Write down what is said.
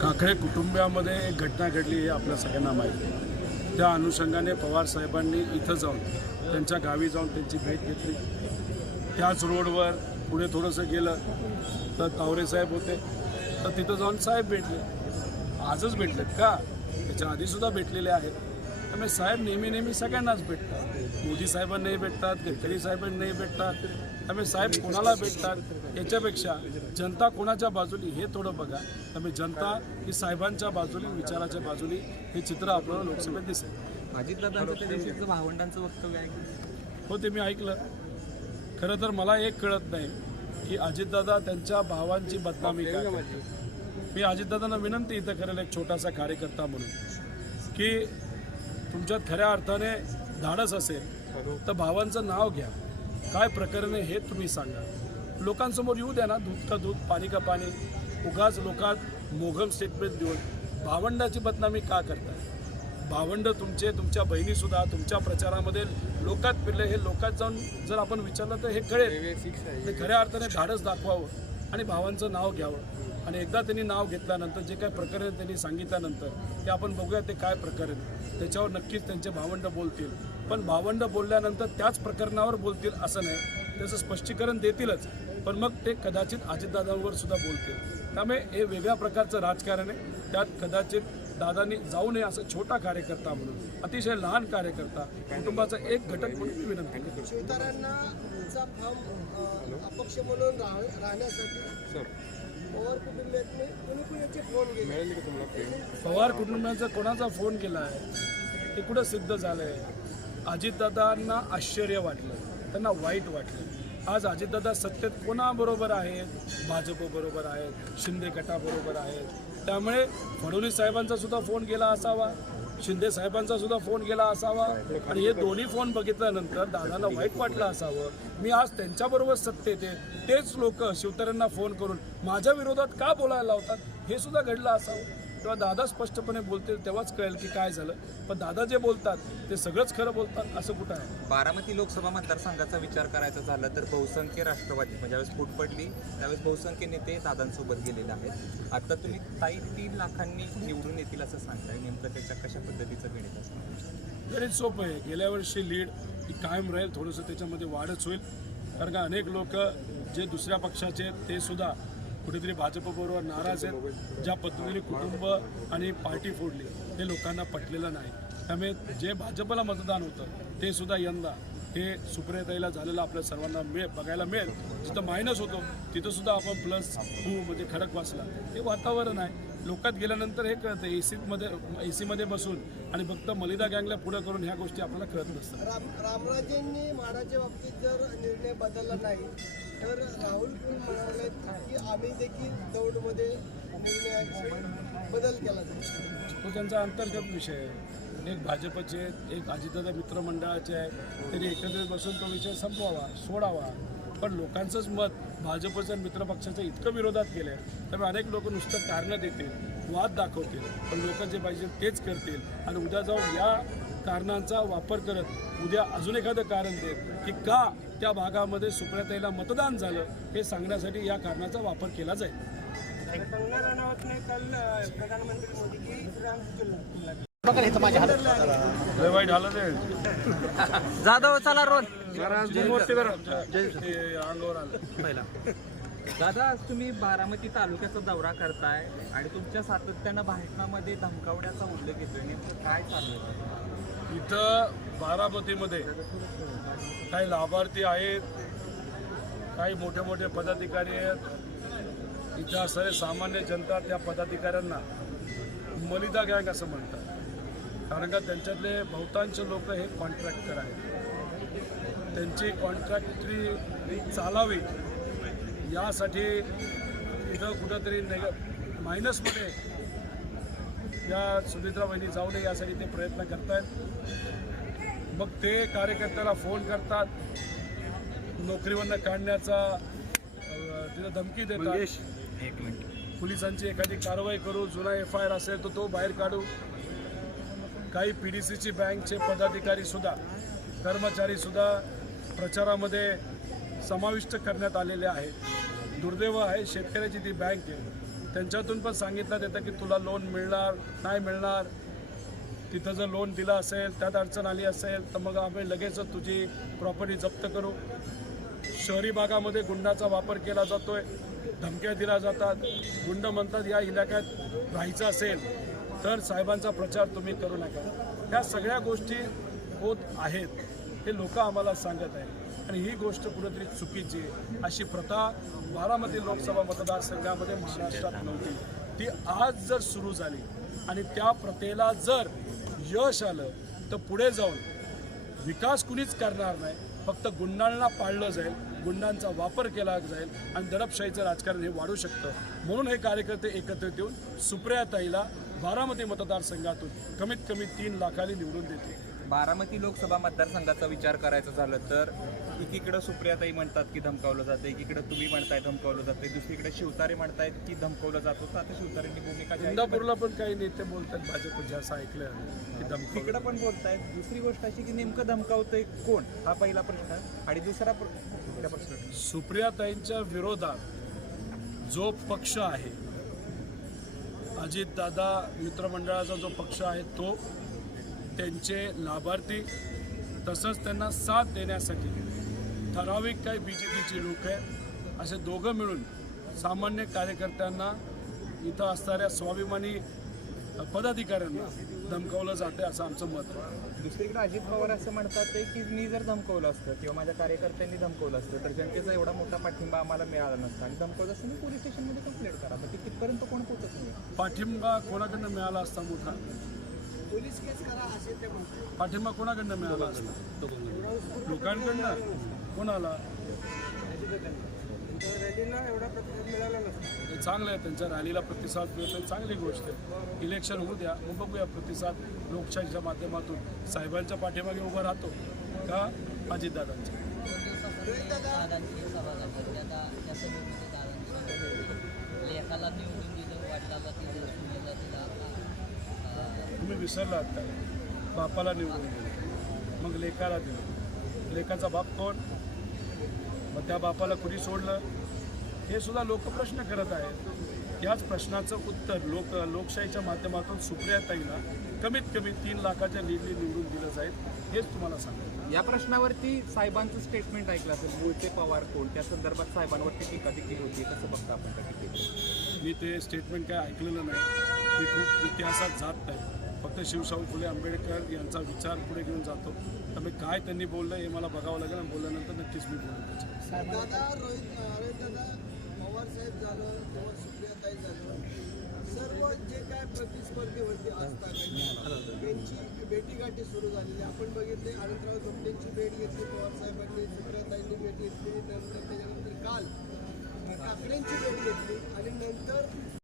काकडे कुटुंबियामध्ये एक घटना घडली हे आपल्या सगळ्यांना माहिती आहे. त्या अनुषंगाने पवार साहेबांनी इथं जाऊन त्यांच्या गावी जाऊन त्यांची भेट घेतली. त्याच रोडवर पुढे थोडंसं गेलं तर तावरे साहेब होते. तर तिथं जाऊन साहेब भेटले. आजच भेटलेत का? त्याच्या आधीसुद्धा भेटलेले आहेत. त्यामुळे साहेब नेहमी नेहमी सगळ्यांनाच भेटतात. मोदी साहेबांनाही भेटतात गडकरी साहेबांनाही भेटतात. त्यामुळे साहेब कोणाला भेटतात याच्यापेक्षा जनता कोणाच्या बाजूनी हे थोडं बघा. त्यामुळे जनता ही साहेबांच्या बाजूनी विचाराच्या बाजूनी हे चित्र आपल्याला लोकसभेत दिसेल. अजितदादांचं भावंडांचं वक्तव्य आहे हो ते मी ऐकलं. खरं तर मला एक कळत नाही की अजितदादा त्यांच्या भावांची बदनामी मी अजितदादांना विनंती इथं करेल एक छोटासा कार्यकर्ता म्हणून की तुमच्यात खऱ्या अर्थाने धाडस असेल तर भावांचं नाव घ्या. काय प्रकरण आहे हे तुम्ही सांगा. लोकांसमोर येऊ द्या ना दूध का दूध पाणी का पाणी. उगाच लोकात मोघम स्टेटमेंट देऊन भावंडाची बदनामी का करताय? भावंड तुमचे तुमच्या बहिणीसुद्धा तुमच्या प्रचारामध्ये लोकात फिरले हे लोकात जाऊन जर आपण विचारलं तर हे कळेल. ते खऱ्या अर्थाने धाडस दाखवावं आणि भावांचं नाव घ्यावं. आणि एकदा त्यांनी नाव घेतल्यानंतर जे काही प्रकरण त्यांनी सांगितल्यानंतर ते आपण बघूया ते काय प्रकरण. त्याच्यावर नक्कीच त्यांचे भावंड बोलतील. पण भावंड बोलल्यानंतर त्याच प्रकरणावर बोलतील असं नाही. त्याचं स्पष्टीकरण देतीलच. पण मग ते कदाचित अजितदादांवर सुद्धा बोलतील. त्यामुळे हे वेगळ्या प्रकारचं राजकारण आहे. त्यात कदाचित दादांनी जाऊ नये असं छोटा कार्यकर्ता म्हणून अतिशय लहान कार्यकर्ता कुटुंबाचा एक घटक म्हणून मी विनंती करतो. शिवतारांना अपक्ष म्हणून राह- राहण्यासाठी? पवार कुटुंबियातने कुणी कुणाचे फोन गेले पवार कुटुंबाचा कोणाचा फोन केला आहे? हे कुठं सिद्ध झालं आहे अजितदादांना आश्चर्य वाटलं. त्यांना वाईट वाटलं. आज अजितदादा सत्तेत कोणाबरोबर आहेत? भाजपबरोबर आहेत. शिंदे गटाबरोबर आहेत. त्यामुळे फडणवीस साहेबांचा सुद्धा फोन गेला असावा. शिंदे साहेबांचा सुद्धा फोन गेला असावा. आणि हे दोन्ही फोन बघितल्यानंतर दादांना वाईट वाटलं असावं. मी आज त्यांच्याबरोबर सत्तेत आहे. तेच लोक शिवतऱ्यांना फोन करून माझ्या विरोधात का बोलायला लावतात? हे सुद्धा घडलं असावं. तेव्हा दादा स्पष्टपणे बोलतील तेव्हाच कळेल की काय झालं. पण दादा जे बोलतात ते सगळंच खरं बोलतात असं कुठं आहे? बारामती लोकसभा मतदारसंघाचा विचार करायचा झाला तर बहुसंख्य राष्ट्रवादी म्हणजे ज्यावेळेस फूट पडली त्यावेळेस बहुसंख्य नेते दादांसोबत गेलेले आहेत. आता तुम्ही ताई तीन लाखांनी निवडून येतील असं सांगताय. नेमकं त्याच्या कशा पद्धतीचं गणित असणार गणित सोपं आहे. गेल्या वर्षी लीड ही कायम राहील थोडंसं त्याच्यामध्ये वाढच होईल. कारण का अनेक लोक जे दुसऱ्या पक्षाचे आहेत ते सुद्धा कुठेतरी भाजपबरोबर नाराज आहेत ज्या पद्धतीने कुटुंब आणि पार्टी फोडली हे लोकांना पटलेलं नाही. त्यामुळे जे भाजपला मतदान होतं ते सुद्धा यंदा हे सुप्रियताईला झालेलं आपल्या सर्वांना मिळ बघायला मिळेल. जिथं मायनस होतो तिथंसुद्धा आपण प्लस हू म्हणजे खडक वाचला. हे वातावरण आहे. लोकात गेल्यानंतर हे कळतं. ए सीमध्ये ए सीमध्ये बसून आणि फक्त मलिदा गँगला पुढं करून ह्या गोष्टी आपल्याला कळत नसतात. राम रामराजेंनी माडाच्या बाबतीत जर निर्णय बदलला नाही तर राहुल म्हणाले की आम्ही देखील दौडमध्ये निर्णयाचे बदल केला तो त्यांचा अंतर्गत विषय आहे. एक भाजपचे एक अजितदादा मित्रमंडळाचे आहे. तरी एकत्रित बसून तो विषय संपवावा सोडावा. पण लोकांचंच मत भाजपच्या मित्रपक्षाचं मित्रपक्षाच्या इतकं विरोधात गेलं आहे त्यामुळे अनेक लोक नुसतं कारणं देतील वाद दाखवतील पण लोक जे पाहिजे तेच करतील. आणि उद्या जाऊन या कारणांचा वापर करत उद्या अजून एखादं कारण देत की का त्या भागामध्ये सुप्रियाताईला मतदान झालं हे सांगण्यासाठी या कारणाचा वापर केला जाईल. कंगना राणावतने कल प्रधानमंत्री मोदी की लय वाईट झालं ते जाधव चला अंगावर आलं. पहिला. दादा आज तुम्ही बारामती तालुक्याचा दौरा करताय आणि तुमच्या सातत्यानं भाषणामध्ये धमकावण्याचा उल्लेख येतोय. काय चाललंय? इथं बारामतीमध्ये काही लाभार्थी आहेत काही मोठे मोठे पदाधिकारी आहेत. इथं असणारे सामान्य जनता त्या पदाधिकाऱ्यांना मलिदा गँग असं म्हणतात. कारण का त्यांच्यातले बहुतांश लोक हे कॉन्ट्रॅक्टर आहेत. त्यांची कॉन्ट्रॅक्टरी चालावी. यासाठी इथं कुठंतरी नेग मायनसमध्ये या सुमित्रा वहिनी जाऊ नये यासाठी ते प्रयत्न करतायत. मग ते कार्यकर्त्याला फोन करतात. नोकरीवरनं काढण्याचा तिथं धमकी देतात. एक मिनिट. पोलिसांची एखादी कारवाई करू जुना एफ आय आर असेल तर तो बाहेर काढू. काही पी डी सीची बँकचे पदाधिकारीसुद्धा कर्मचारीसुद्धा प्रचारामध्ये समाविष्ट करण्यात आलेले आहे दुर्दैव आहे शेतकऱ्याची ती बँक आहे. त्यांच्यातून पण सांगितलं येतं की तुला लोन मिळणार नाही मिळणार. तिथं जर लोन दिलं असेल त्यात अडचण आली असेल तर मग आम्ही लगेचच तुझी प्रॉपर्टी जप्त करू. शहरी भागामध्ये गुंडाचा वापर केला जातो आहे धमक्या दिल्या जातात. गुंड म्हणतात या इलाक्यात राहायचं असेल तर साहेबांचा प्रचार तुम्ही करू नका. ह्या सगळ्या गोष्टी होत आहेत हे लोक आम्हाला सांगत आहेत. आणि ही गोष्ट कुठेतरी चुकीची अशी प्रथा बारामती लोकसभा मतदारसंघामध्ये महाराष्ट्रात नव्हती. ती आज जर सुरू झाली आणि त्या प्रथेला जर यश आलं तर पुढे जाऊन विकास कुणीच करणार नाही. फक्त गुंडांना पाळलं जाईल गुंडांचा वापर केला जाईल आणि दडपशाहीचं राजकारण हे वाढू शकतं. म्हणून हे कार्यकर्ते एकत्रित येऊन सुप्रियाताईला बारामती मतदारसंघातून कमीत कमी तीन लाखांनी निवडून देतील. बारामती लोकसभा मतदारसंघाचा विचार करायचा झालं तर एकीकडं सुप्रियाताई म्हणतात की धमकावलं जातं एकीकडे तुम्ही म्हणताय धमकावलं जाते दुसरीकडे शिवतारे म्हणतायत की धमकावलं जात. आता शिवतारेंनी भूमिका इंदापूरला पण काही नेते बोलतात भाजपचे असं ऐकलं की धमकी तिकडं पण बोलतायत. दुसरी गोष्ट अशी की नेमकं धमकावतंय कोण? हा पहिला प्रश्न. आणि दुसरा प्र- प्रश्न. सुप्रियाताईंच्या विरोधात जो पक्ष आहे अजितदादा मित्रमंडळाचा जो पक्ष आहे तो त्यांचे लाभार्थी तसंच त्यांना साथ देण्यासाठी ठराविक काही बी जे पीचे लोक आहे असे दोघं मिळून सामान्य कार्यकर्त्यांना इथं असणाऱ्या स्वाभिमानी पदाधिकाऱ्यांना धमकावलं जाते असं आमचं मत आहे. दुसरीकडे अजित पवार असं म्हणतात ते की मी जर धमकवलं असतं किंवा माझ्या कार्यकर्त्यांनी धमकवलं असतं तर जनतेचा एवढा मोठा पाठिंबा आम्हाला मिळाला नसता. आणि धमकवलं असतं मी पोलीस स्टेशनमध्ये कंप्लेंट करा. पण ते तिथपर्यंत कोण पोहोचत नाही. पाठिंबा कोणाकडनं मिळाला असता मोठा? पोलीस केस करा असे ते म्हणतात. पाठिंबा कोणाकडनं मिळाला असता? लोकांकडनं? कोणाला? रॅलीला एवढा प्रतिसाद मिळाला नसतो. चांगलं आहे त्यांच्या रॅलीला प्रतिसाद मिळतो चांगली गोष्ट आहे. इलेक्शन होऊ द्या मग बघूया प्रतिसाद लोकशाहीच्या माध्यमातून. साहेबांच्या पाठीमागे उभा राहतो का अजितदादांच्या? आता लेखाला तुम्ही विसरलात काय बापाला निवडून दिलं. मग लेकाला दिलं. लेकाचा बाप कोण? मग त्या बापाला कुणी सोडलं? हे सुद्धा लोक प्रश्न करत आहेत. याच प्रश्नाचं उत्तर लोक लोकशाहीच्या माध्यमातून सुप्रियाताईला कमीत कमी तीन लाखाच्या लीडली निवडून दिलं जाईल हेच तुम्हाला सांगतो. या प्रश्नावरती साहेबांचं स्टेटमेंट ऐकलं असेल मूळचे पवार कोण? त्या संदर्भात साहेबांवरती टीका देखील होती कसं बघता आपण त्या मी ते स्टेटमेंट काय ऐकलेलं नाही. मी खूप इतिहासात जात नाही. फक्त शिवशाहू फुले आंबेडकर यांचा विचार पुढे घेऊन जातो. त्यामुळे काय त्यांनी बोललं हे मला बघावं लागेल आणि बोलल्यानंतर नक्कीच मी बोलेन त्याच्यावर साहेब झालं किंवा सुप्रियाताई झालं सर्व जे काय प्रतिस्पर्धी होते असतात त्यांची भेटीगाठी सुरू झालेली आपण बघितले अनंतराव धोपटेंची भेट घेतली पवारसाहेबांनी सुप्रियाताईंनी भेट घेतली नंतर त्याच्यानंतर काल काकडेंची भेट घेतली आणि नंतर